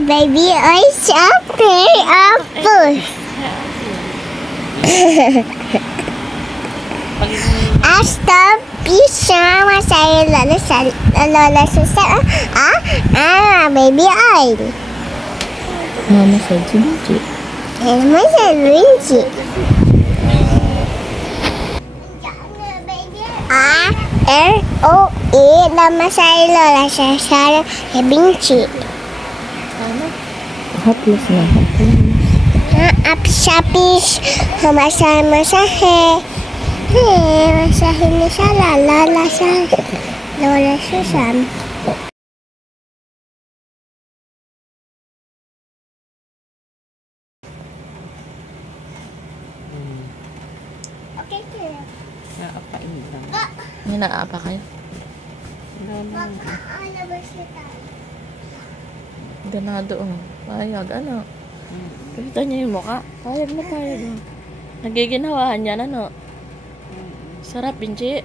Baby, I shall play apple. Stop sama saya lola susah. Baby I. Mama said Vinci. Mama said Vinci. R-O-E nama saya lola susah Vinci. Hopeless na. Apis-apis. Masahe. Masahe ni sa lola Susan. Okay, Naapain lang. May naapa kayo? Magkaalabas na tayo. Ganado, oh. Payag, ano? Kita niyo yung mukha. Payag na payag, oh. Nagiginawahan yan, ano? Sarap, Vinci.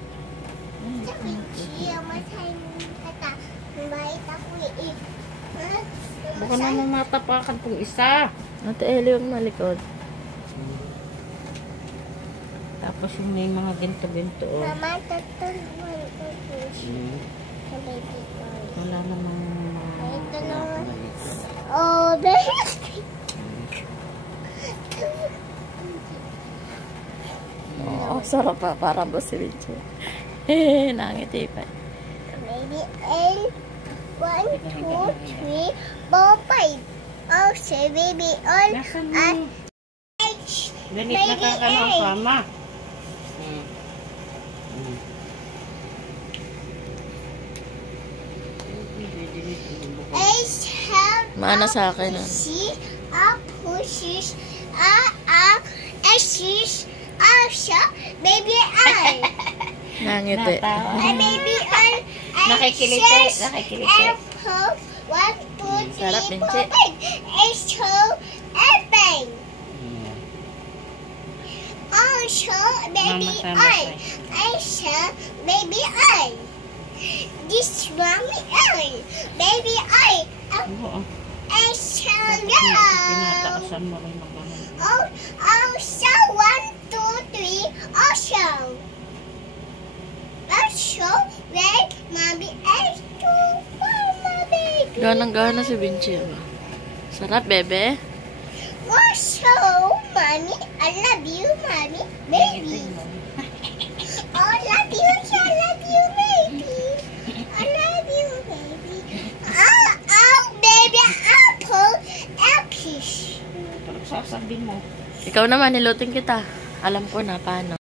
Baka naman matapakan pong isa. Ate Eli, yung malikod. Tapos yung may mga ginto-ginto. Oh. Mama, tutulungan ko sa baby boy. Wala namang Ito na. Oh, baby. Oo, sarap pa. Parang ba si Vinci? Hehehe, nangiti pa. Baby L. 1, 2, 3, 4, 5. Oh, say baby all. Nasaan mo? H. Ganit na ka ng mama. H. Help. Maana sa akin, ah. C. Up. Pushes. S's. Baby I. Nangiti. Baby I. Nakikiliti. Nakikiliti. F. 1, 2, 3, Sarap, 4, Vinci. 5. H. Airplane. Baby I. Baby I. This mommy I. Baby I. Oo. Love. Tinataasan mo rin ng ganun. 1, 2, 3. Wait, mommy H2. Mama, baby. Ganang-gana si Vinci, oh. Sarap, bebe. Mommy, I love you, mommy, baby. Oh, love you, baby. I love you, baby. Baby, apple, apples. Parang sasabihin mo. Ikaw naman, nilutin kita. Alam ko na paano.